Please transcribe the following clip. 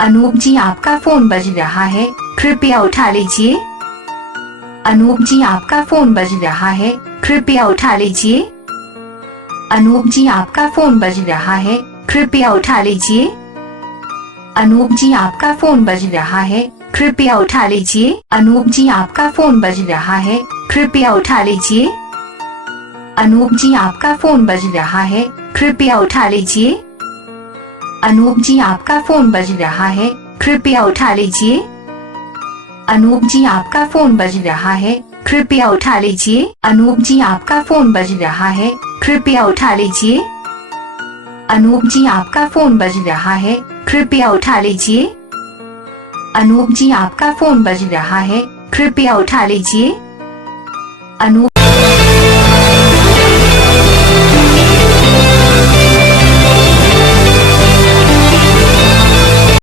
अनूप जी आपका फोन बज रहा है, कृपया उठा लीजिए। अनूप जी आपका फोन बज रहा है, कृपया उठा लीजिए। अनूप जी आपका फोन बज रहा है, कृपया उठा लीजिए। अनूप जी आपका फोन बज रहा है, कृपया उठा लीजिए। अनूप जी आपका फोन बज रहा है, कृपया उठा लीजिए। अनूप जी आपका फोन बज रहा है, कृपया उठा लीजिए। अनूप जी आपका फोन बज रहा है, कृपया उठा लीजिए। अनूप जी आपका फोन बज रहा है, कृपया उठा लीजिए। अनूप जी आपका फोन बज रहा है, कृपया उठा लीजिए। अनूप जी आपका फोन बज रहा है, कृपया उठा लीजिए। अनूप जी आपका फोन बज रहा है, कृपया उठा लीजिए। अनूप